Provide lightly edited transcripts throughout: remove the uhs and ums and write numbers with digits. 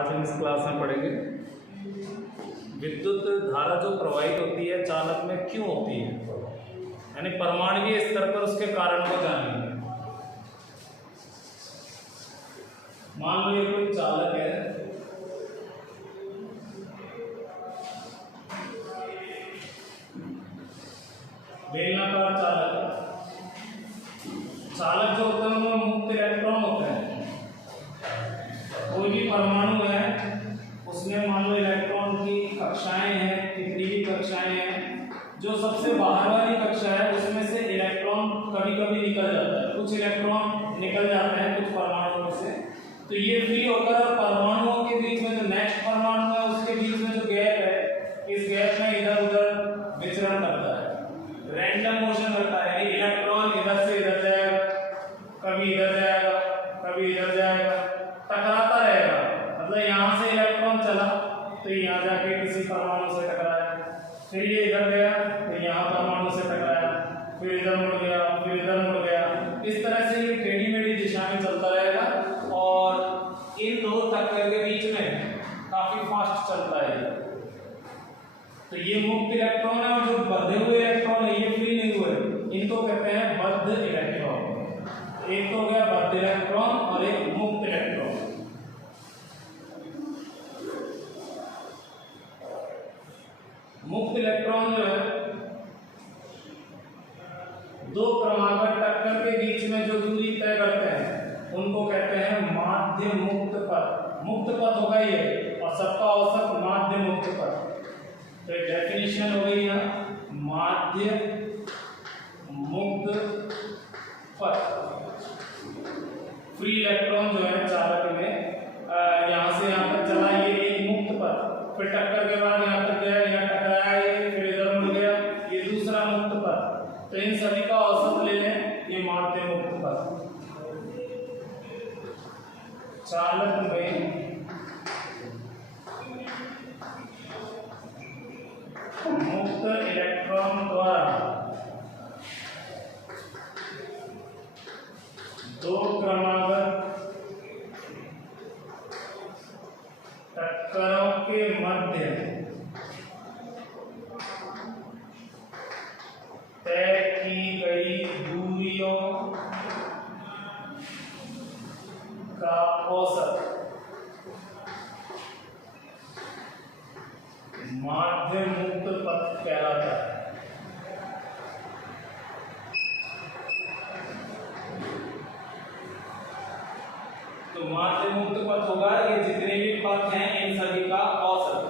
आज हम इस क्लास में पढ़ेंगे विद्युत धारा जो प्रवाहित होती है चालक में क्यों होती है, यानी परमाणुकीय स्तर पर उसके कारण को जानेंगे। मान लो ये कोई चालक है, बेलनाकार चालक। चालक जो होते हैं उनमें मुक्त इलेक्ट्रॉन होते हैं। कोई भी परमाणु है उसमें मान लो इलेक्ट्रॉन की कक्षाएं हैं, कितनी भी कक्षाएं हैं, जो सबसे बाहर वाली कक्षा है उसमें से इलेक्ट्रॉन कभी कभी निकल जाता है, कुछ इलेक्ट्रॉन निकल जाते हैं कुछ परमाणुओं से। तो ये फ्री होकर परमाणुओं के बीच में जो नेक्स्ट परमाणु है उसके बीच में जो गैप है, इस गैप में इधर उधर विचरण करता है, रैंडम मोशन करता है। यानी इलेक्ट्रॉन इधर से इधर जाएगा, कभी इधर जाएगा, कभी इधर जाएगा, टकराता रहेगा। मतलब यहाँ से इलेक्ट्रॉन चला तो यहाँ जाके किसी परमाणु से टकराया, फिर ये इधर गया तो यहाँ परमाणु से टकराया, फिर इधर मुड़ गया, फिर इधर मुड़ गया। इस तरह से ये टेढ़ी मेढ़ी दिशा में चलता रहेगा और इन दो टक्कर के बीच में काफी फास्ट चलता है। तो ये मुक्त इलेक्ट्रॉन है और जो बंधे हुए इलेक्ट्रॉन है ये फ्री नहीं हुए, इनको कहते हैं बद्ध इलेक्ट्रॉन। एक तो हो गया बद्ध इलेक्ट्रॉन और एक मुक्त इलेक्ट्रॉन। मुक्त इलेक्ट्रॉन जो है दो क्रमागत टक्कर के बीच में जो दूरी तय करते हैं उनको कहते हैं माध्य मुक्त पथ। मुक्त पथ होगा ये और सबका औसत माध्य मुक्त पथ। तो एक डेफिनेशन हो गई यहाँ माध्य मुक्त पथ। फ्री इलेक्ट्रॉन जो है चालक में यहाँ से यहाँ तक चला, ये एक मुक्त पथ, फिर टक्कर के बाद यहाँ तक गया, यहाँ टकराया ये, फिर इधर मुड़ गया, ये दूसरा मुक्त पथ। तो इन सभी का औसत ले लें, ये माध्य मुक्त पथ। चालक में मुक्त इलेक्ट्रॉन द्वारा दो क्रमागत टक्करों के मध्य तय की गई दूरियों का औसत माध्य मुक्त पथ कहलाता है। तो माध्य मुक्त पथ होगा ये जितने भी पथ हैं इन सभी का औसत।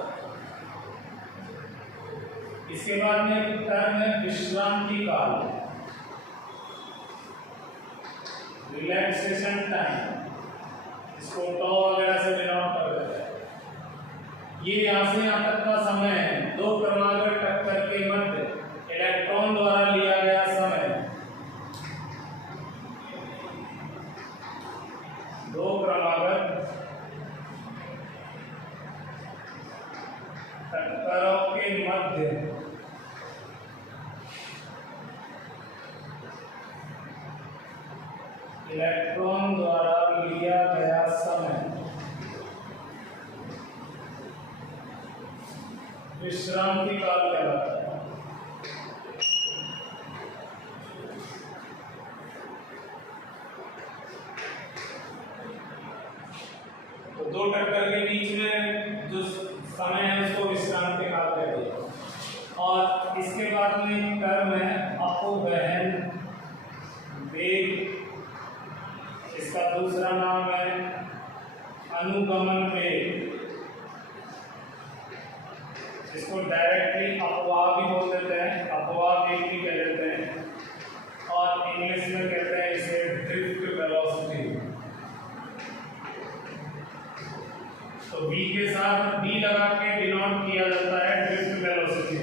इसके बाद में एक टर्म है विश्रांति काल, रिलैक्सेशन टाइम, इसको टॉ वगैरह से डिनोट कर देते हैं। ये यहाँ से यहाँ तक का समय है, दो क्रमागत टक्कर के मध्य इलेक्ट्रॉन द्वारा लिया गया समय। दो क्रमागत टक्करों के मध्य इलेक्ट्रॉन द्वारा लिया गया समय विश्रांति काल कहलाता है। तो दो टक्कर के बीच में जो समय है उसको विश्रांति काल कहते हैं। और इसके बाद में एक टर्म है अपवहन वेग, इसका दूसरा नाम है अनुगमन वेग, इसको डायरेक्टली अपवाह भी बोल देते हैं, अपवाह वेग भी कह देते हैं, और इंग्लिश में कहते हैं इसे ड्रिफ्ट वेलोसिटी। तो v के साथ b लगा के डिनोट किया जाता है ड्रिफ्ट वेलोसिटी।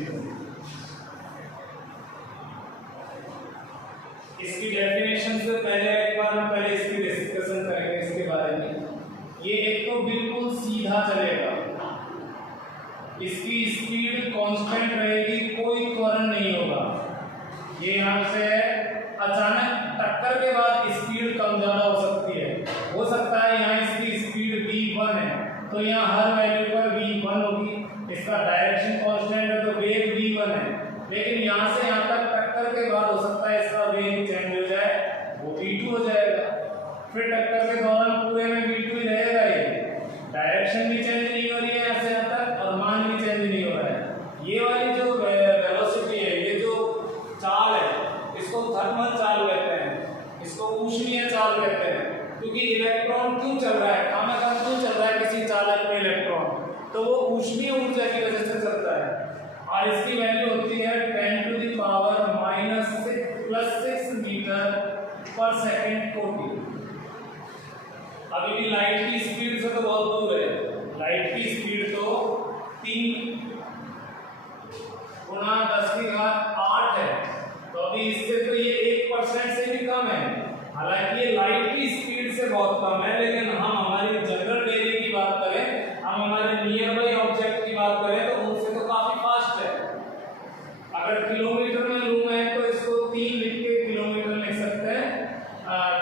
इसकी डेफिनेशन से पहले एक बार हम पहले इसकी डिस्कशन करेंगे इसके बारे में। ये एक तो बिल्कुल सीधा चलेगा, इसकी स्पीड कांस्टेंट रहेगी, कोई त्वरण नहीं होगा। ये यहाँ से अचानक टक्कर के बाद स्पीड कम ज्यादा हो सकती है, हो सकता है यहाँ इसकी स्पीड v1 है तो यहाँ हर वैल्यू पर v1 होगी, इसका डायरेक्शन कांस्टेंट है तो वेग v1 है, लेकिन यहाँ से यहाँ तक टक्कर के बाद हो सकता है इसका वेग चेंज हो जाए, वो v2 हो जाएगा। फिर टक्कर के दौरान पूरे में v2 ही रहेगा, ये डायरेक्शन भी चेंज नहीं हो रही है यहाँ से यहाँ तक और मान भी चेंज नहीं हो रहा है। ये वाली जो वेलोसिटी है, ये जो चाल है, इसको थर्मल चाल कहते हैं, इसको ऊष्मीय चाल कहते हैं, क्योंकि इलेक्ट्रॉन क्यों चल रहा है, खामखा क्यों चल रहा है किसी चालक में इलेक्ट्रॉन, तो वो ऊष्मीय ऊर्जा की वजह से चलता है। और इसकी वैल्यू होती है 10 टू द पावर -6 मीटर पर सेकंड कोटि। अभी भी लाइट की स्पीड से तो बहुत दूर है, लाइट की स्पीड तो 3 × 10⁸ है, तो अभी इससे तो ये 1% से भी कम है। हालांकि ये लाइट की स्पीड से बहुत कम है, लेकिन हम हमारी जनरल डेली की बात करें, हम हमारे नियर बाई ऑब्जेक्ट की बात करें तो उनसे तो काफी फास्ट है। अगर किलोमीटर में लूं मैं तो इसको 3 लिख के किलोमीटर लिख सकते हैं,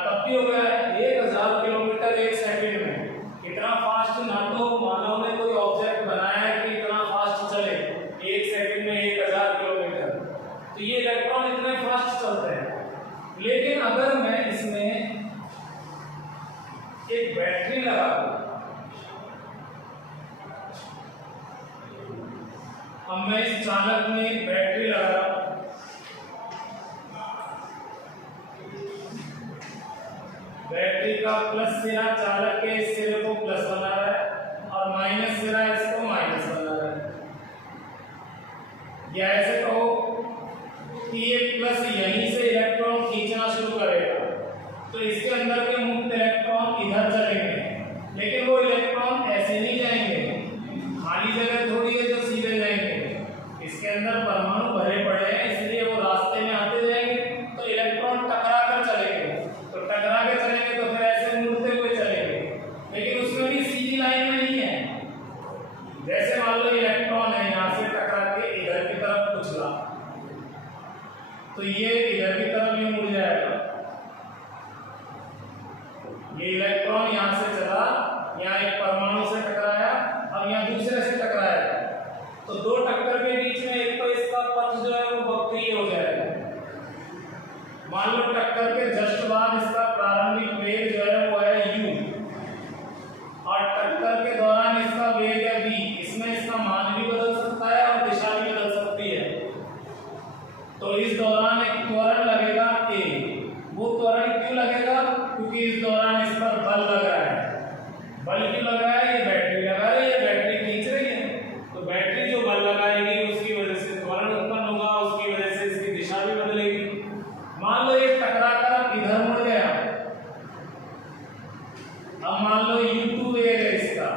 तब भी हो गया 1000 किलोमीटर 1 सेकंड में। इतना फास्ट ना तो मानव ने कोई ऑब्जेक्ट बनाया है कि इतना फास्ट चले 1 सेकंड में 1000 किलोमीटर, तो ये इलेक्ट्रॉन इतने फास्ट चलते हैं। लेकिन अगर मैं इसमें एक बैटरी लगा दूं, अब मैं इस चालक में एक बैटरी लगा रहा हूं, बैटरी का प्लस सिरा चालक के इस सिरे को प्लस बना रहा है और माइनस सिरा इसको माइनस बना रहा है, या ऐसे कहो कि ये प्लस यहीं से इलेक्ट्रॉन खींचना शुरू करेगा, तो इसके अंदर के मुक्त इलेक्ट्रॉन इधर चलेंगे, लेकिन वो इलेक्ट्रॉन ऐसे नहीं जाएंगे, खाली जगह थोड़ी है जो सीधे जाएंगे, इसके अंदर परमाणु भरे पड़े हैं, इसलिए वो रास्ते में आते जाएंगे, तो इलेक्ट्रॉन टकरा कर चलेंगे, तो टकरा के चलेंगे तो फिर ऐसे मुड़ते हुए चलेंगे, लेकिन उसमें भी सीधी लाइन में नहीं है। जैसे मान लो इलेक्ट्रॉन है, यहाँ से टकरा के इधर की तरफ उछला, तो ये इधर की तरफ यूं मुड़ जाएगा, ये इलेक्ट्रॉन यहाँ से चला, यहाँ एक परमाणु से टकराया, अब यहाँ दूसरे से टकराया, तो दो टक्कर के बीच में एक तो इसका पथ जो है वो वक्रीय हो जाएगा। मान लो टक्कर के जस्ट बाद इसका प्रारंभिक वेग जो है वो है u, और टक्कर के दौरान इसका वेग है v, इसमें इसका मान भी बदल सकता है और दिशा भी बदल सकती है। तो इस दौरान एक त्वरण लगेगा a, वो त्वरण क्यों लगेगा, क्योंकि इस दौरान इस पर बल लग रहा है। बल क्यों लग रहा है, ये बैटरी लगा रही है, बैटरी खींच रही है, तो बैटरी जो बल लगाएगी उसकी वजह से त्वरण उत्पन्न होगा, उसकी वजह से इसकी दिशा भी बदलेगी। मान लो ये टकरा कर इधर मुड़ गया, अब मान लो u2 वेग है इसका,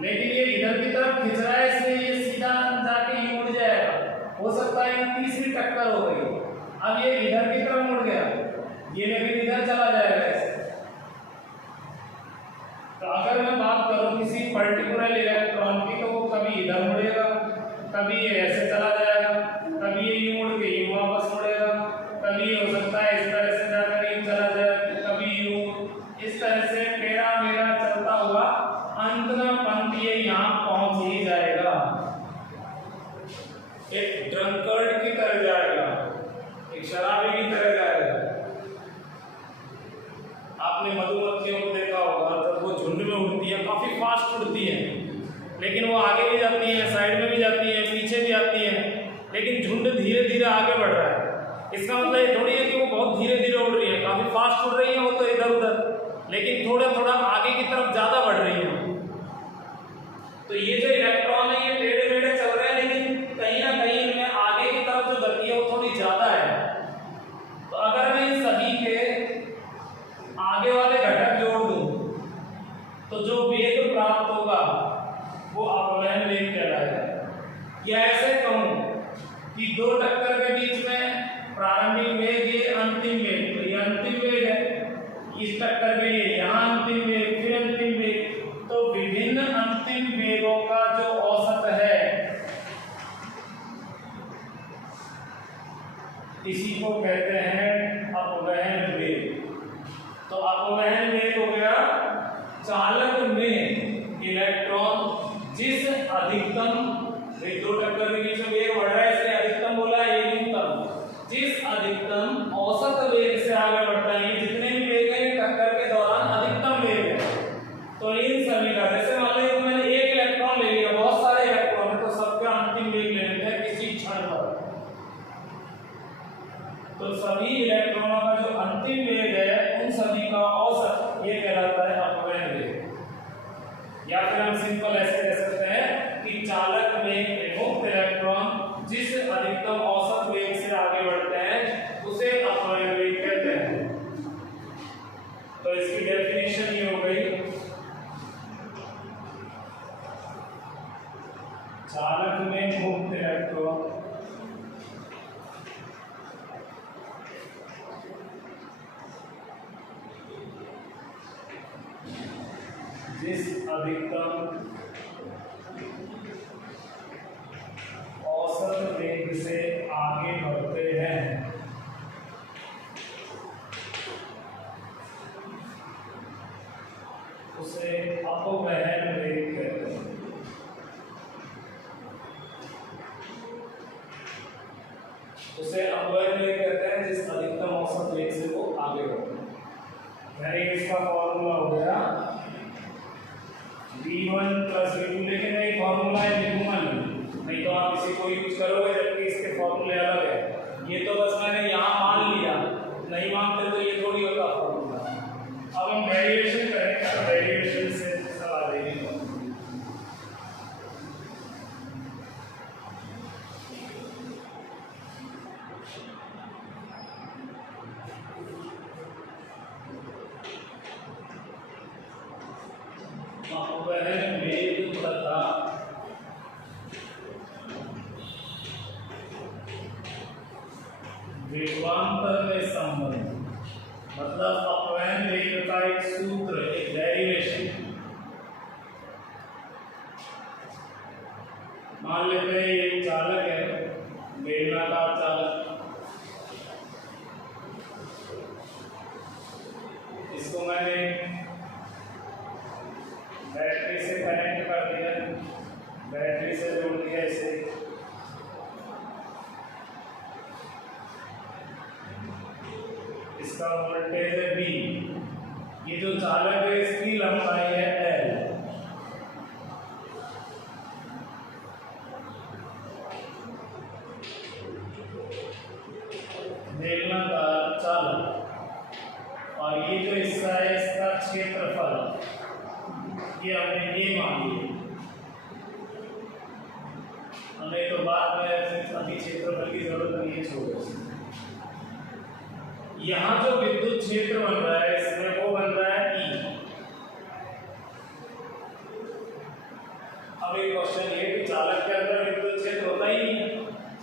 लेकिन ये इधर की तरफ खिंच रहा है, इसलिए ये सीधा जाके यू मुड़ जाएगा, हो सकता है तीसरी टक्कर हो गई, अब ये इधर की तरफ मुड़ गया, ये लेकिन इधर चला जाएगा ऐसे। तो अगर मैं बात करूं किसी पर्टिकुलर इलेक्ट्रॉन की, तो वो कभी इधर मुड़ेगा, कभी ये ऐसे चला जाएगा, कभी ये यूं मुड़ के यूं वापस मुड़ेगा, कभी हो सकता है इस तरह से जाकर यूं चला जाए, कभी यूं, इस तरह से टेढ़ा मेढ़ा चलता हुआ अंत में पंत ये यहाँ पहुंच ही जाएगा, एक ड्रंकर्ड की तरह जाएगा, एक शराबी की तरह जाएगा। आपने मधुमक्खियों को देखा होगा, जब वो झुंड में उड़ती है, काफी फास्ट उड़ती है, लेकिन वो आगे भी जाती है, साइड में भी जाती है, पीछे भी आती है, लेकिन झुंड धीरे धीरे आगे बढ़ रहा है। इसका मतलब ये थोड़ी है कि वो बहुत धीरे धीरे उड़ रही है, काफी फास्ट उड़ रही है वो तो इधर उधर, लेकिन थोड़ा थोड़ा आगे की तरफ ज्यादा बढ़ रही है। तो ये जो इलेक्ट्रॉन है ये टेढ़े मेढ़े चल रहे हैं, लेकिन कहीं ना कहीं इनमें आगे की तरफ जो गति है वो थोड़ी ज्यादा है। तो अगर मैं इन सभी के आगे वाले घटक जोड़ दूं, तो जो वेग प्राप्त होगा वो अपवहन वेग कहलाएगा। या ऐसे कहूं कि दो टक्कर के बीच में प्रारंभिक वेग ये अंतिम वेग, तो ये अंतिम वेग है, इस टक्कर के लिए यहाँ अंतिम वेग, फिर अंतिम वेग, तो विभिन्न अंतिम वेगों का जो औसत है इसी को कहते हैं अपवहन वेग। तो अपवहन वेग हो गया चालक में सिंपल ऐसे कह सकते हैं कि चालक में मुक्त इलेक्ट्रॉन जिस अधिकतम औसत वेग से आगे बढ़ते हैं उसे अपव्यय वेग कहते हैं। तो इसकी डेफिनेशन ये हो गई, चालक में मुक्त इलेक्ट्रॉन जिस अधिकतम औसत वेग से आगे बढ़ते हैं उसे अपवहन वेग कहते हैं। उसे अपवहन वेग कहते हैं जिस अधिकतम औसत वेग से वो आगे बढ़ते हैं। यानी इसका फॉर्मूला हो गया v1 + v2, लेकिन एक फॉर्मूला है लिखूंगा नहीं तो आप इसी को यूज करोगे जबकि इसके फॉर्मूले अलग है। ये तो बस मैंने यहाँ मान लिया, नहीं मानते तो ये थोड़ी होता फॉर्मूला। अब हम डेरिवेशन करेंगे तो डेरिवेशन से सवाल देंगे। अपवहन वेग तथा वेगांतर में संबंध, मतलब अपवहन वेग का एक सूत्र, एक डेरिवेशन। मान लेते हैं ये चालक है, बेलनाकार चालक, इसको मैंने बैटरी से कनेक्ट कर दिया, बैटरी से जोड़ दिया इसे। इसका वोल्टेज है V, ये जो चालक है इसकी लंबाई है L। बेलनाकार चालक, और ये जो हिस्सा है इसका क्षेत्रफल ये हमने ये मान लिया, हमें तो बाद में अभी क्षेत्रफल की जरूरत नहीं है, छोड़ो। यहाँ जो विद्युत क्षेत्र बन रहा है इसमें वो बन रहा है E। अब एक क्वेश्चन ये कि चालक के अंदर विद्युत क्षेत्र होता ही नहीं है,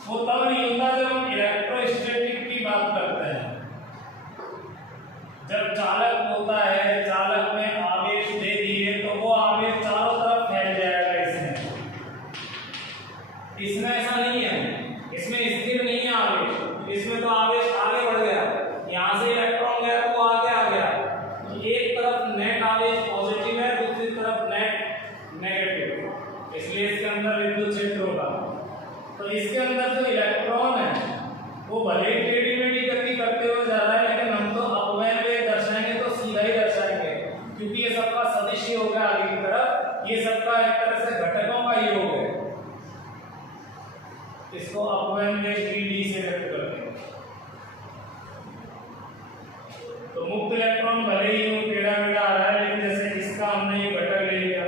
वो तब नहीं होता जब हम इलेक्ट्रोस्टैटिक की बात करते हैं। जब चालक होता है, चालक में आवेश दे दिए तो वो आवेश चारों तरफ फैल जाएगा। इसमें ऐसा नहीं है, इसमें स्थिर नहीं है आवेश, इसमें तो आवेश आगे बढ़ गया, यहाँ से इलेक्ट्रॉन गया तो वो आगे आ गया। एक तरफ नेट आवेश पॉजिटिव है, दूसरी तरफ नेट नेगेटिव, इसलिए इसके अंदर विद्युत क्षेत्र होगा। तो इसके अंदर जो इलेक्ट्रॉन है वो भले ही टेढ़ी मेढ़ी गति करते हुए जा रहा है, लेकिन हम तो अपवहन वेग दर्शाएंगे तो सीधा ही दर्शाएंगे, क्योंकि ये सबका सदिश हो गया आगे की तरफ, ये सबका एक तरह से घटकों का योग है। इसको अपवहन वेग VD से व्यक्त करते हैं। तो मुक्त इलेक्ट्रॉन भले ही टेढ़ा मेढ़ा आ रहा है, लेकिन जैसे इसका हमने ये घटक ले लिया,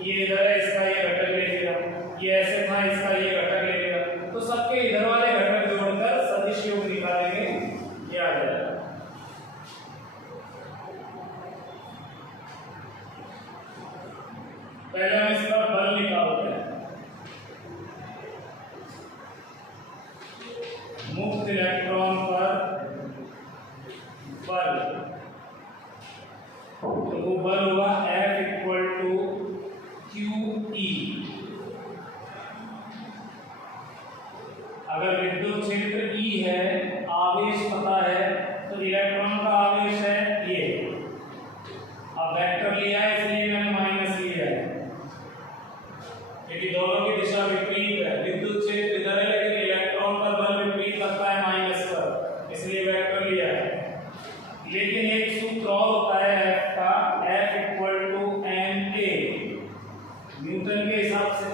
ये इधर है, इसका ये घटक ले लिया, ये ऐसे था, इसका ये घटक ले लिया, तो सबके इधर वाले घटक जोड़कर सदिश योग निकालेंगे, ये आ जाएगा। पहले हम इसका बल निकालते हैं। मुक्त इलेक्ट्रॉन पर बल, तो वो बल होगा F = QE। अगर विद्युत क्षेत्र E है, आवेश पता है, तो इलेक्ट्रॉन का आवेश है ये। अब वेक्टर लिया है इसलिए मैंने माइनस लिया है, क्योंकि दोनों की दिशा विपरीत है। विद्युत क्षेत्र इधर है लेकिन इलेक्ट्रॉन का बल विपरीत लगता है माइनस पर, इसलिए वेक्टर लिया है। लेकिन एक सूत्र और होता है F का, F = ma, न्यूटन के हिसाब से।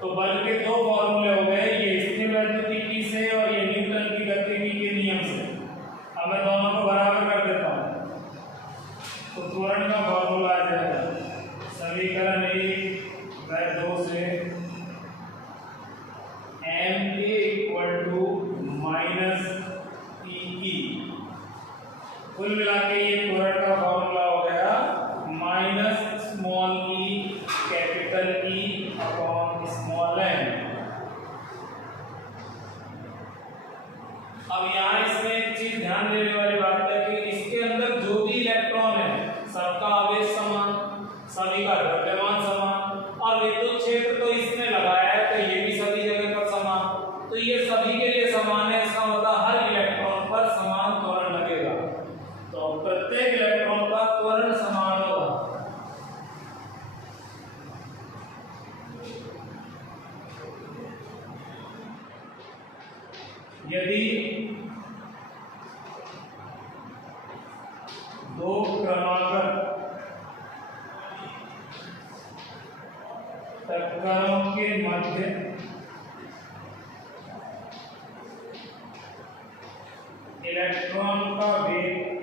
तो बल के दो फॉर्मूले हो गए, ये स्थिर वैद्युतिकी से और ये न्यूटन की गतिविधि के नियम से। अब मैं दोनों को बराबर कर देता हूँ, तो त्वरण का फॉर्मूला आ जाएगा, समीकरण small e capital E upon small n. अब यहाँ इसमें एक चीज ध्यान देने वाली बात है कि इसके अंदर जो भी इलेक्ट्रॉन है सबका आवेश समान, सभी का द्रव्यमान समान, और विद्युत क्षेत्र तो इसमें लगाया है तो ये भी सभी जगह पर समान, तो ये सभी के लिए समान है। इसका मतलब हर इलेक्ट्रॉन पर समान त्वरण लगेगा, तो प्रत्येक इलेक्ट्रॉन का त्वरण समान होगा। यदि दो क्रमागत टक्करों के मध्य इलेक्ट्रॉन का वेग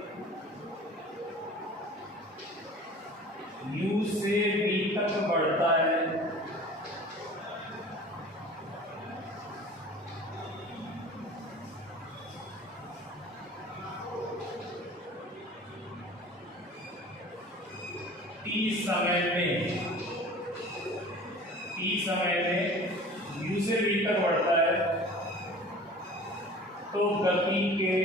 u से v तक बढ़ता है, t समय में u से v तक बढ़ता है, तो गति के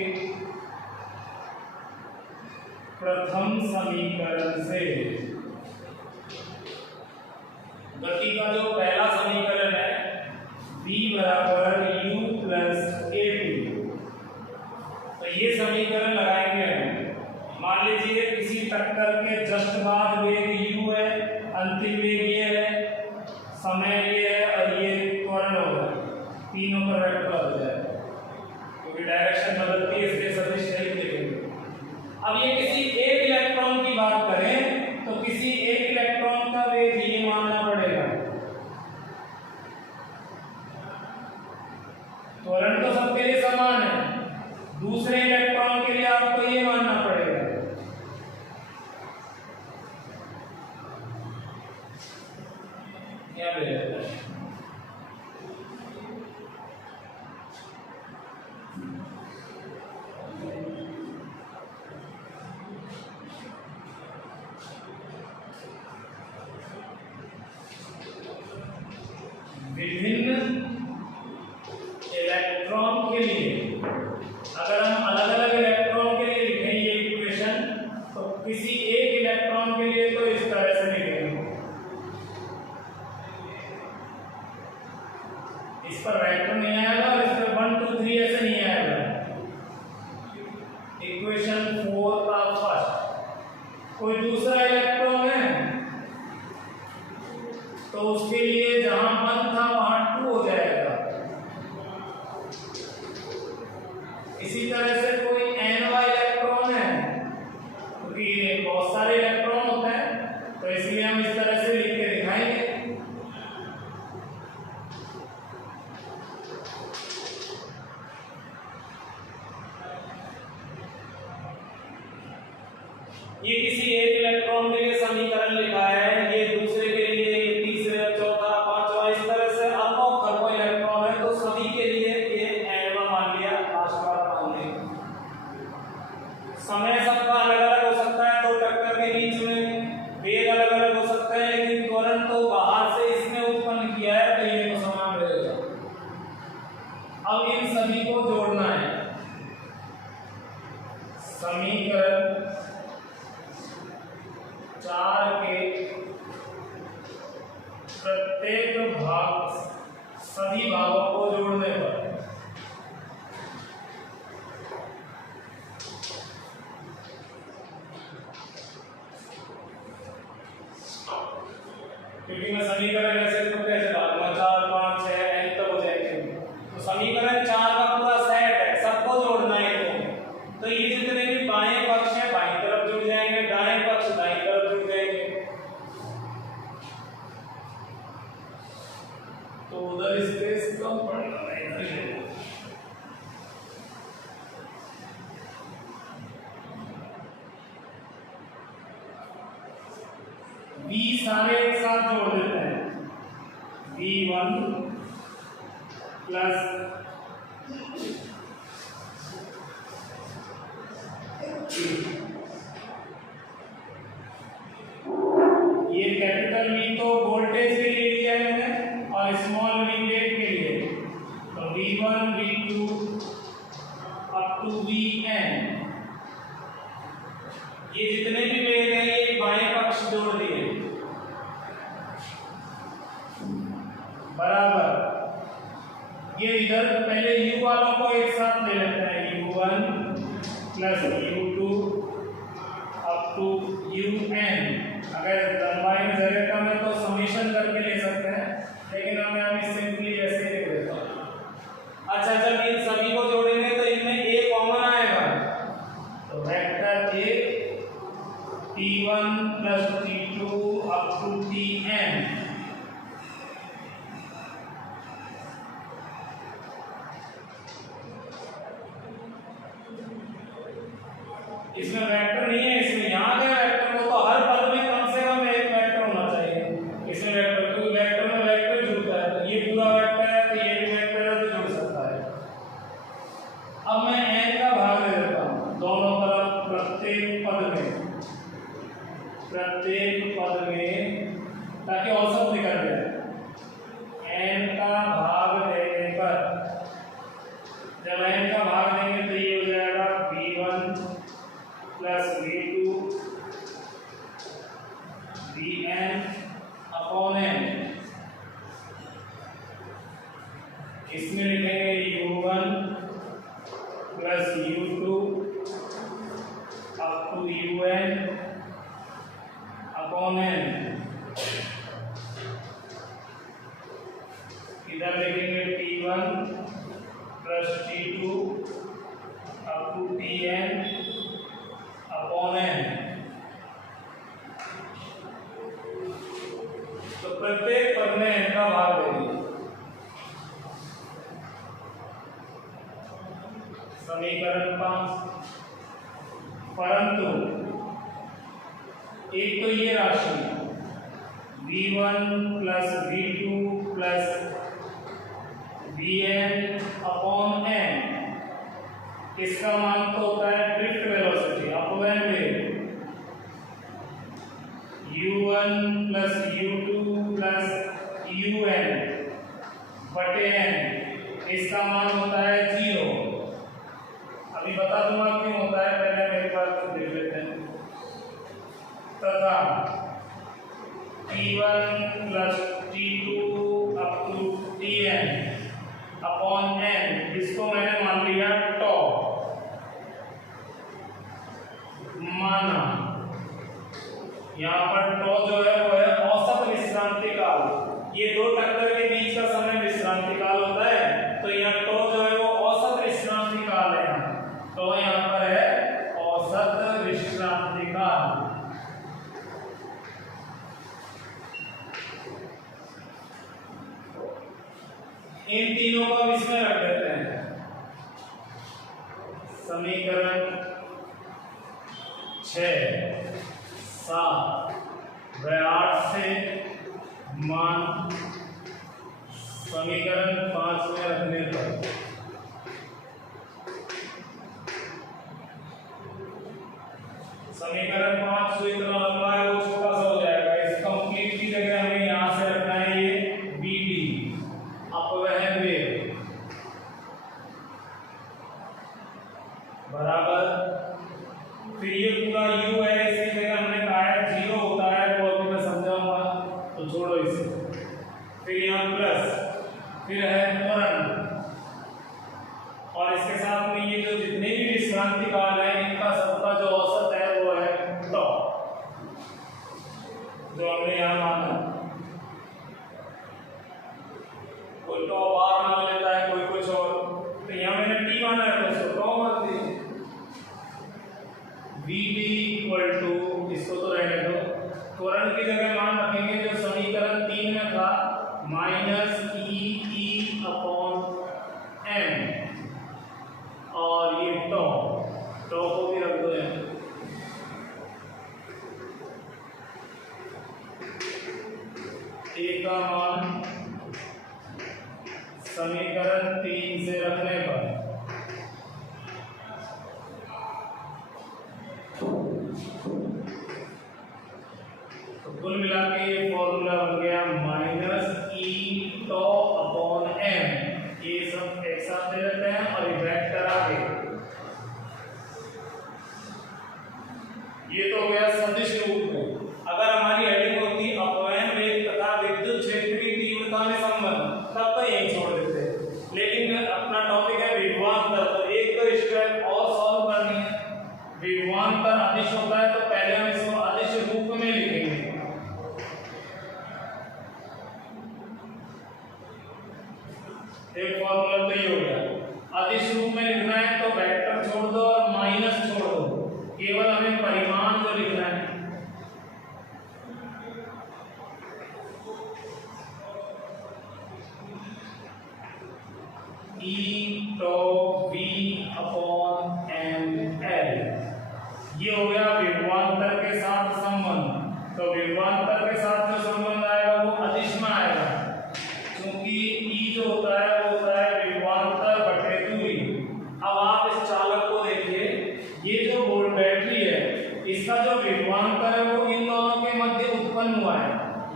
प्रथम समीकरण से गति का जो पहला समीकरण है v बराबर u प्लस a2, तो ये समीकरण लगाएंगे हम। मान लीजिए किसी टक्कर के जस्ट बाद वेग u है, अंतिम वेग ये है, समय ये है और ये त्वरण होगा, तीनों पर वेक्टर हो जाए क्योंकि डायरेक्शन बदलती है इसलिए सदिश नहीं लिखेंगे। अब ये किसी एक इलेक्ट्रॉन की बात करें तो किसी एक इलेक्ट्रॉन का वेग ये मानना पड़ेगा, त्वरण तो सबके लिए समान है, दूसरे इलेक्ट्रॉन के लिए आपको ये मानना पड़ेगा। क्या मिलेगा? विभिन्न इलेक्ट्रॉन के लिए अगर हम अलग अलग इलेक्ट्रॉन के लिए लिखेंगे इक्वेशन, तो किसी एक इलेक्ट्रॉन के लिए तो इस तरह से लिखेंगे, इस पर वेक्टर नहीं आएगा और इस पर 1 2 3 ऐसे नहीं आएगा। इक्वेशन 4 का फर्स्ट कोई दूसरा इलेक्ट्रॉन है तो उसके लिए जहां 1 था वहां 2 हो जाएगा। इसी तरह से कोई nवां इलेक्ट्रॉन है, क्योंकि बहुत सारे इलेक्ट्रॉन होते हैं तो इसलिए हम इस तरह से लिख के दिखाएंगे। ये किसी एक इलेक्ट्रॉन के लिए समीकरण लिखा है, ये दूसरे के लिए, ये तीसरे, चौथा, पांचवा, इस तरह से अरबों खरबों इलेक्ट्रॉन है तो सभी के लिए ये एनवा मान लिया, लास्ट वाला मान लिया। समय सबका अलग अलग हो सकता है, दो टक्कर के बीच में वेग अलग अलग हो सकता है, लेकिन त्वरण तो बाहर से इसने उत्पन्न किया है तो ये तो समान रहेगा। अब इन सभी को जोड़ना है। समीकरण 4 के प्रत्येक भाग सभी भागों को जोड़ने पर क्योंकि मैं समीकरण ऐसे तो कैसे डालूंगा 4 5 6 n तक हो जाएंगे, तो समीकरण 4 का पूरा सेट है, सबको जोड़ना है। तो ये जितने भी बाएं पक्ष है बाईं तरफ जुड़ जाएंगे, दाएं पक्ष दाईं तरफ जुड़ जाएंगे, तो उधर स्पेस कम पड़ेगा। v सारे एक साथ जोड़ देते हैं, v1 प्लस ये ये इधर पहले u वालों को एक साथ ले लेते हैं, u1 plus u2 up to un। अगर लंबाई में जगह कम है तो समेशन करके ले सकते हैं, लेकिन मैं अभी सिंपली ऐसे ही लिख देता हूँ। अच्छा, जब इन सभी को जोड़ेंगे तो इनमें a कॉमन आएगा, तो vector a t1 plus t2 up to tn। इसमें वेक्टर नहीं है, इसमें यहाँ गया वेक्टर को, तो हर पद में कम से कम एक वेक्टर होना चाहिए। इसमें वेक्टर, क्योंकि वेक्टर में वेक्टर जुड़ता है, तो ये पूरा वेक्टर है तो ये भी वेक्टर है, तो जुड़ सकता है। अब मैं n का भाग दे देता हूँ दोनों तरफ, प्रत्येक पद में, ताकि औसत निकल जाए। n का भाग देने पर, जब n का भाग देंगे तो ये हो जाएगा v1 plus v2 vn upon n। इसमें लिखेंगे u1 plus u2 up to un upon n। इधर लिखेंगे t1 plus t2 up to tn upon n। तो प्रत्येक पद में n का भाग देंगे। समीकरण 5। परंतु एक तो ये राशि v1 plus v2 plus vn upon n, इसका मान तो होता है ड्रिफ्ट वेलोसिटी, अपव्यय वेग, u1 plus u2 plus un बटे n, इसका मान होता है 0। अभी बता दूंगा क्यों होता है, पहले मेरे पास देख लेते हैं। तथा t1 plus t2 up to tn upon n, इसको मैंने मान लिया टॉ, माना। यहाँ पर टॉ जो है वो है औसत विश्रांति काल। ये दो टक्कर के बीच का समय विश्रांति काल होता है, तो यहाँ टॉ जो है वो औसत विश्रांति काल है। तो यहाँ पर है औसत विश्रांति काल। इन तीनों को हम इसमें रख देते हैं। समीकरण 6, 7 व 8 से मान समीकरण 5 में रखने पर समीकरण 5 से इतना लंबा है वो छोटा सा हो जाएगा। इस कंप्लीट की जगह हमें यहाँ से रखना है ये BD, अपव्यय वेग, बराबर। फिर ये पूरा u है, इसी जगह हमने कहा है 0 होता है, वो अभी मैं समझाऊंगा, तो छोड़ो इसे। फिर यहाँ प्लस, फिर है त्वरण, और इसके साथ में ये जो जितने भी विश्रांति काल है इनका सबका जो औसत है वो है टॉ, जो हमने यहाँ माना। कोई टॉ बार मान लेता है, कोई कुछ और, तो यहाँ मैंने टी माना है तो इसको टॉ मान दीजिए। VD इक्वल टू, इसको तो रहने दो, त्वरण की जगह मान रखेंगे जो समीकरण 3 में था, माइनस E अपॉन m, और ये टॉ को भी रख दो यहाँ। A का मान समीकरण 3 से रखने पर तो कुल मिला के ये फॉर्मूला बन गया माइनस ई टॉ अपॉन m। ये सब एक साथ दे देते हैं और ये वेक्टर आगे। ये तो हो गया सदिश रूप में। अगर हमारी हेडिंग होती अपव्यय वेग तथा विद्युत क्षेत्र की तीव्रता में संबंध, तब तो यही छोड़ देते, लेकिन एक फॉर्मूला तो ये हो गया। अदिश रूप में लिखना है तो वेक्टर छोड़ दो और माइनस छोड़ दो, केवल हमें परिमाण जो लिखना है। E तो V अपॉन एम एल, ये हो गया विभवांतर के साथ संबंध। तो विभवांतर के साथ जो संबंध आएगा वो अदिश में आएगा, क्योंकि E जो होता है वो होता है विभवांतर बटे दूरी। अब आप इस चालक को देखिए, ये जो वोल्ट बैटरी है इसका जो विभवांतर है वो इन दोनों के मध्य उत्पन्न हुआ है।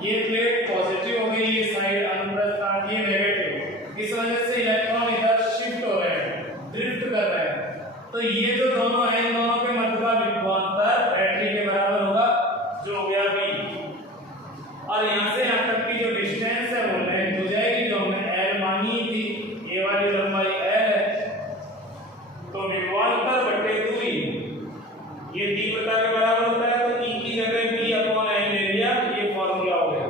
ये प्लेट पॉजिटिव हो गई, ये साइड अनुप्रस्थ, ये नेगेटिव। इस वजह से इलेक्ट्रॉन इधर शिफ्ट हो रहे हैं, ड्रिफ्ट कर रहे हैं। तो ये जो दोनों है इन दोनों के मध्य का विभवांतर बैटरी के बराबर होगा, जो हो गया V। और यहाँ से यहाँ तक की जो डिस्टेंस है वो लेंथ हो जाएगी, जो हमने L मानी थी, ये वाली लंबाई L है। तो विभवांतर बटे दूरी ये तीव्रता के बराबर होता है, तो E की जगह V अपॉन L ले लिया, ये फॉर्मूला हो गया।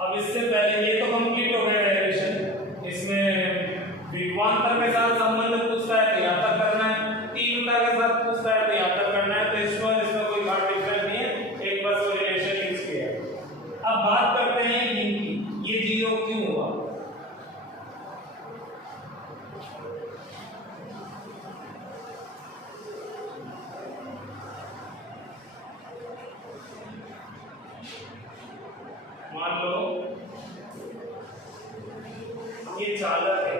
अब इससे पहले ये तो कंप्लीट हो गया डेरिवेशन। इसमें विभवांतर के साथ संबंध पूछता है तो यहाँ तक करना है, तीव्रता के साथ पूछता है तो यहाँ तक करना है। तो इसमें कोई खास डिफरेंस नहीं है, एक बस वो रिलेशन यूज किया। अब बात करते हैं इनकी, ये जीरो क्यों हुआ। मान लो ये चालक है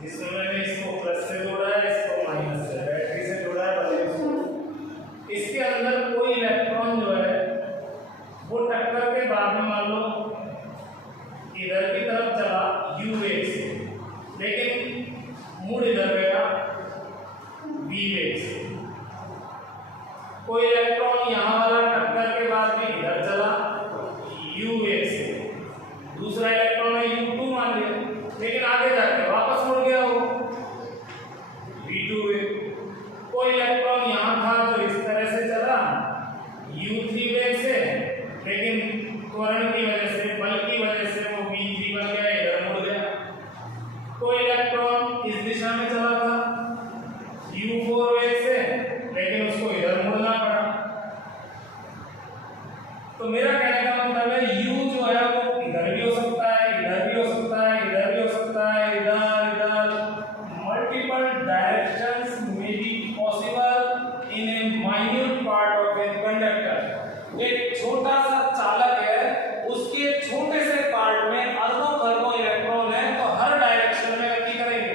जिसमें मैंने इसको प्लस से जोड़ा है, इसको माइनस से, बैटरी से जोड़ा है बल्कि इसके अंदर कोई इलेक्ट्रॉन जो है वो टक्कर के बाद में मान लो इधर की तरफ चला u वेग से, लेकिन मुड़ इधर गया v वेग से। कोई इलेक्ट्रॉन यहाँ वाला टक्कर के बाद में इधर चला u वेग से, दूसरा इलेक्ट्रॉन है u2 मान लिया, लेकिन आगे जाके वापस मुड़ गया वो v2 वेग। कोई इलेक्ट्रॉन यहाँ था जो इस तरह से चला u3 वेग से, लेकिन त्वरण की वजह से, बल की वजह से वो v3 बन गया, इधर मुड़ गया। कोई इलेक्ट्रॉन इस दिशा में चला था u4 वेग से, लेकिन उसको इधर मुड़ना पड़ा। तो मेरा कहने का मतलब है u जो है वो इधर भी हो सकता है, इधर भी हो सकता है, इधर भी हो सकता है, इधर इधर, मल्टीपल डायरेक्शंस में be possible in A minute part of a conductor. एक छोटा सा चालक है, उसके छोटे से पार्ट में अरबों खरबों इलेक्ट्रॉन है, तो हर डायरेक्शन में गति करेंगे।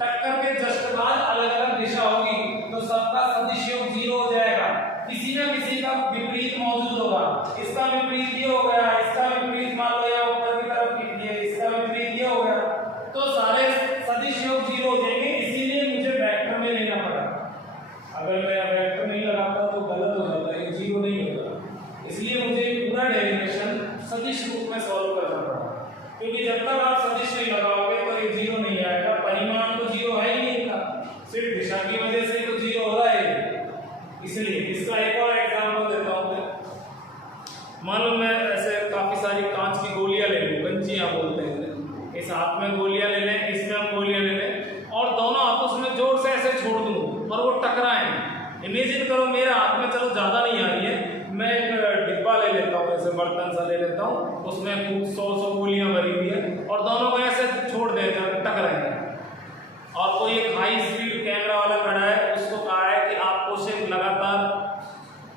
टक्कर के जस्ट बाद अलग अलग दिशा होगी, तो सबका सदिश योग 0 हो जाएगा। किसी न किसी का विपरीत मौजूद होगा। इसका विपरीत ये हो गया, इसका विपरीत मान लो या ऊपर की तरफ ये, इसका विपरीत ये हो गया, तो सारे सदिश योग 0 हो जाएंगे। इसीलिए मुझे वेक्टर में लेना पड़ा। अगर मैं वेक्टर नहीं लगाता तो गलत हो जाता है, 0 नहीं होता। इसलिए मुझे पूरा डेरिवेशन सदिश रूप में सॉल्व करना पड़ा, क्योंकि जब तक आप सदिश नहीं लगाओगे तो ये 0 नहीं आएगा। परिमाण तो 0 है ही नहीं इनका, सिर्फ दिशा की वजह से तो 0 हो रहा है। इसलिए इसका एक और एग्जांपल देता हूं मैं। मान लो मैं ऐसे काफी सारी कांच की गोलियां ले लूं, कंचियां बोलते हैं, इस हाथ में गोलियां ले लें, इसमें हम गोलियां ले लें और दोनों हाथों में जोर से ऐसे छोड़ दूं और वो टकराएं। इमेजिन करो मेरे हाथ में चलो ज्यादा नहीं आ रही है, मैं एक डिब्बा ले लेता हूँ, ऐसे बर्तन सा ले लेता हूँ, उसमें 100 गोलियां भरी हुई है और दोनों को ऐसे छोड़ देते हैं, टकराएंगे। और कोई एक हाई स्पीड कैमरा वाला खड़ा है, उसको कहा है कि आपको सिर्फ लगातार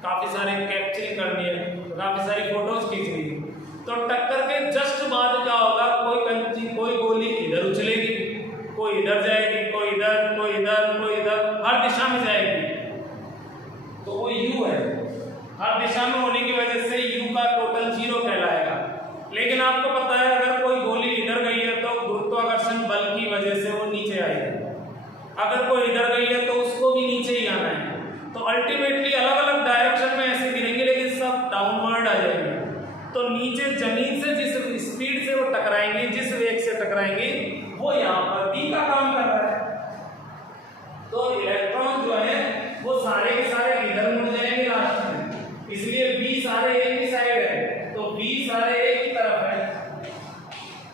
काफी सारे कैप्चरिंग करनी है, काफी सारी फोटोज खींचनी है। तो टक्कर के जस्ट बाद क्या होगा, कोई गोली इधर उछलेगी, कोई इधर जाएगी, कोई इधर, कोई इधर, कोई इधर, हर दिशा में जाएगी। तो वो u है, हर दिशा में होने की वजह से u का टोटल 0 कहलाएगा। लेकिन आपको पता है अगर कोई गोली इधर गई है तो गुरुत्वाकर्षण बल की वजह से वो नीचे आएगी, अगर कोई इधर गई है तो उसको भी नीचे ही आना है। तो अल्टीमेटली अलग अलग डायरेक्शन में ऐसे गिरेंगे, लेकिन सब डाउनवर्ड आ जाएंगे। तो नीचे जमीन से जिस स्पीड से वो टकराएंगे, जिस वेग से टकराएंगे, वो यहाँ पर B का काम कर रहा है। तो इलेक्ट्रॉन जो है वो सारे के सारे इधर मुड़ जाएंगे लास्ट में, इसलिए बी सारे एक ही साइड है, तो बी सारे एक ही तरफ है,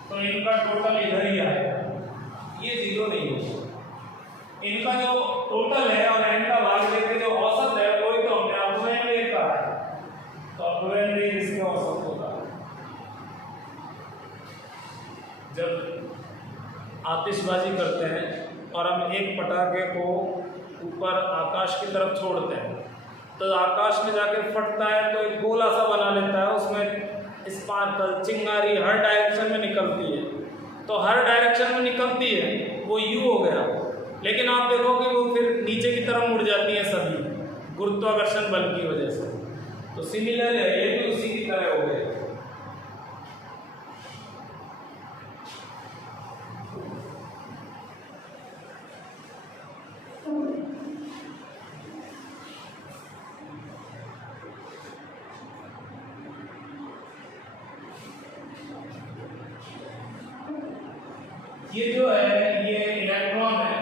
तो इनका टोटल इधर ही आएगा, ये जीरो नहीं होगा। इनका जो टोटल है और एन का भाग लेके जो औसत है वही तो हमने अपव्यय देखा है, तो अपव्यय इसके औसत होगा। जब आतिशबाजी करते हैं और हम एक पटाखे को ऊपर आकाश की तरफ छोड़ते हैं, तो आकाश में जाके फटता है तो एक गोला सा बना लेता है, उसमें स्पार्कल चिंगारी हर डायरेक्शन में निकलती है, तो हर डायरेक्शन में निकलती है वो यू हो गया, लेकिन आप देखोगे वो फिर नीचे की तरफ मुड़ जाती है सभी गुरुत्वाकर्षण बल की वजह से। तो सिमिलर है, ये भी उसी की तरह हो गया। ये जो है ये इलेक्ट्रॉन है,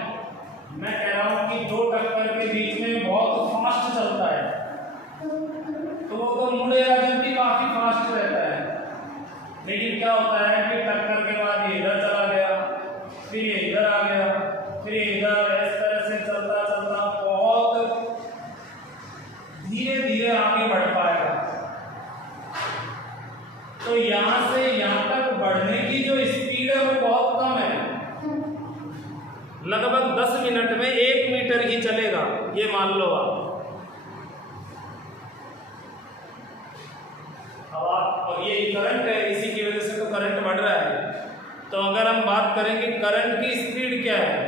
मैं कह रहा हूं कि दो टक्कर के बीच में बहुत फास्ट चलता है, तो वो तो मुड़ेगा जबकि काफी फास्ट रहता है, लेकिन क्या होता है कि टक्कर के बाद ये इधर चला गया, फिर ये इधर आ गया, फिर ये इधर, इस तरह से चलता चलता बहुत धीरे धीरे आगे बढ़ पाएगा। तो यहां से यहां तक बढ़ने की जो स्पीड है वो बहुत कम है, लगभग 10 मिनट में 1 मीटर ही चलेगा, ये मान लो आप। और ये करंट है, इसी की वजह से तो करंट बढ़ रहा है। तो अगर हम बात करेंगे करंट की स्पीड क्या है,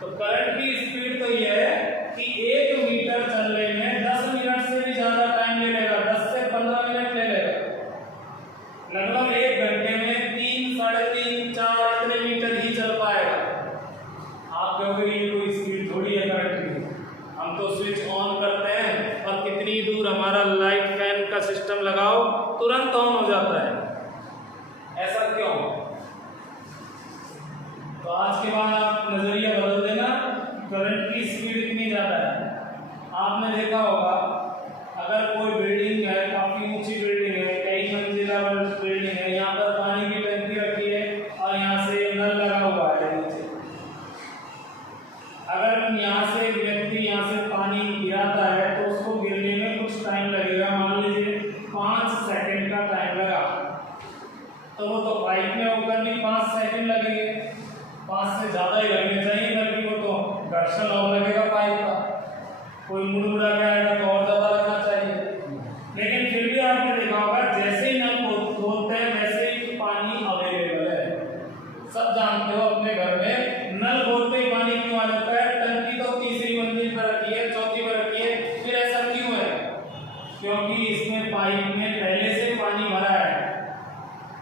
तो करंट की स्पीड तो ये है कि 1 मीटर चलने में 10 मिनट से भी ज्यादा टाइम ले लेगा, 10 से 15 मिनट ले लेगा, लगभग 1 घंटे में 3, 3.5, 4 इतने मीटर ही चल पाएगा। आप कहोगे ये कोई स्पीड थोड़ी है करंट की, हम तो स्विच ऑन करते हैं और कितनी दूर हमारा लाइट फैन का सिस्टम लगाओ तुरंत ऑन हो जाता है, ऐसा क्यों? तो आज के बाद आप नजरिया बदल देना, करंट की स्पीड इतनी ज्यादा है। आपने देखा होगा अगर कोई बिल्डिंग है, काफी ऊंची बिल्डिंग है, कई मंजिला बिल्डिंग है, यहाँ पर पानी की टंकी रखी है और यहाँ से नल लगा हुआ है नीचे, अगर यहाँ से व्यक्ति यहाँ से पानी गिराता है तो उसको गिरने में कुछ टाइम लगेगा, मान लीजिए 5 सेकंड का टाइम लगा, तो वो तो पाइप में होकर भी 5 सेकंड लगेंगे, 5 से ज्यादा ही लगने चाहिए, बल्कि वो तो घर्षण और लगेगा पाइप का, कोई मुड़ के आएगा तो और ज्यादा लगना चाहिए। लेकिन फिर भी आपने देखा होगा जैसे ही नल खोलते हैं वैसे ही पानी अवेलेबल है। सब जानते हो अपने घर में नल खोलते ही पानी क्यों आ जाता है, टंकी तो तीसरी मंजिल पर रखी है, चौथी पर रखी है, फिर ऐसा क्यों है? क्योंकि इसमें पाइप में पहले से पानी भरा है।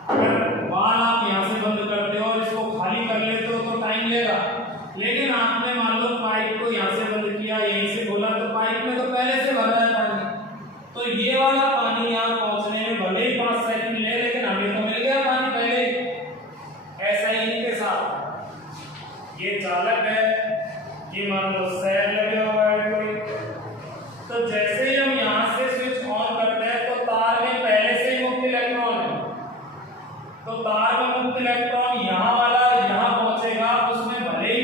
अगर वाल आप यहाँ से बंद करते हो और इसको खाली कर लेते हो तो टाइम लेगा, लेकिन आपने मान लो पाइप को यहाँ से बंद किया, यहीं से खोला, तो पाइप में तो पहले से भरा है पानी, तो ये वाला पानी यहाँ पहुंचने में भले ही 5 सेकंड ले, लेकिन हमें तो मिल गया पानी पहले ही। ऐसा ही इनके साथ ये चालक है, ये मान लो सेल लगे हुआ है कोई, तो जैसे ही हम यहाँ से स्विच ऑन करते हैं तो तार में पहले से ही मुक्त इलेक्ट्रॉन है, तो तार में मुक्त इलेक्ट्रॉन यहाँ वाला यहाँ पहुंचेगा, उसमें भले ही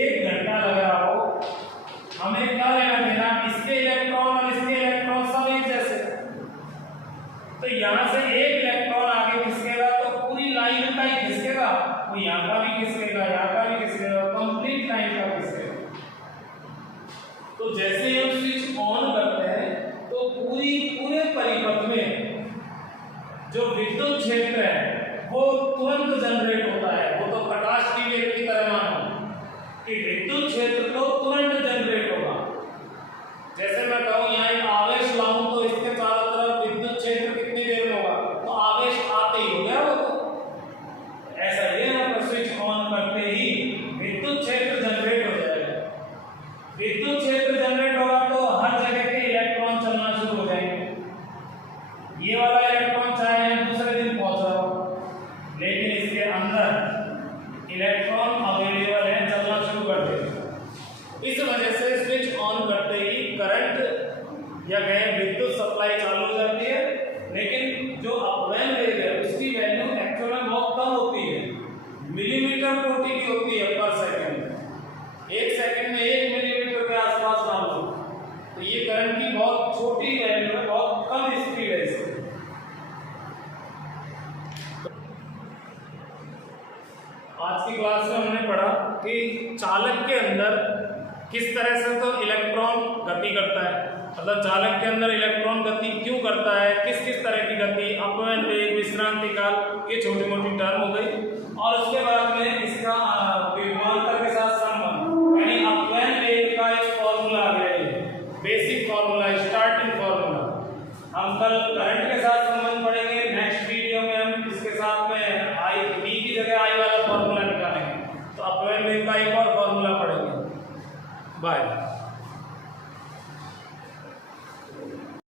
1 घंटा लग रहा हो, हमें क्या लेना देना, इसके इलेक्ट्रॉन और इसके इलेक्ट्रॉन सब एक जैसे, तो यहाँ से 1 इलेक्ट्रॉन आगे खिसकेगा तो पूरी लाइन का ही खिसकेगा, वो यहाँ का भी खिसकेगा, यहाँ का भी खिसकेगा, कंप्लीट लाइन का खिसकेगा। तो जैसे ही हम स्विच ऑन करते हैं तो पूरे परिपथ में जो विद्युत क्षेत्र है वो तुरंत जनरेट होता है, वो तो प्रकाश की वेग की तरह मानो कि विद्युत क्षेत्र तो तुरंत जनरेट होगा। जैसे मैं कहूँ यहाँ एक आवेश लाऊं तो इसके चारों तरफ विद्युत क्षेत्र कितनी देर में होगा, तो आवेश आते ही हो गया वो तो। ऐसा ही यहाँ पर स्विच ऑन करते ही विद्युत क्षेत्र जनरेट हो जाएगा। विद्युत क्षेत्र जनरेट होगा तो हर जगह के इलेक्ट्रॉन चलना शुरू हो जाएंगे। ये वाला इलेक्ट्रॉन चाहे यहाँ दूसरे दिन पहुंच रहा हो, लेकिन इसके अंदर इलेक्ट्रॉन अवेलेबल है, चलना शुरू कर देगा। इस वजह से स्विच ऑन करते ही करंट या कहें विद्युत सप्लाई चालू हो जाती है, लेकिन जो अपव्यय वेग है उसकी वैल्यू एक्चुअल में बहुत कम होती है, मिलीमीटर कोटि की होती है पर सेकंड। एक सेकंड में 1 मिलीमीटर के आसपास मान लो, तो ये करंट की बहुत छोटी वैल्यू है, बहुत कम स्पीड है इसकी। आज की क्लास में हमने पढ़ा कि चालक के अंदर किस तरह से तो इलेक्ट्रॉन गति करता है, मतलब चालक के अंदर इलेक्ट्रॉन गति क्यों करता है, किस किस तरह की गति, अपव्यय वेग, विश्रांति काल, ये छोटी मोटी टर्म हो गई। और उसके बाद में इसका विभवांतर के साथ संबंध, यानी अपव्यय वेग का एक फॉर्मूला आ गया है, बेसिक फॉर्मूला, स्टार्टिंग फॉर्मूला। हम कल करंट के साथ संबंध पढ़ेंगे, नेक्स्ट वीडियो में हम इसके साथ में आई बी की जगह आई वाला फॉर्मूला निकालेंगे, तो अपव्यय वेग का एक और फॉर्मूला पढ़ेंगे। बाय।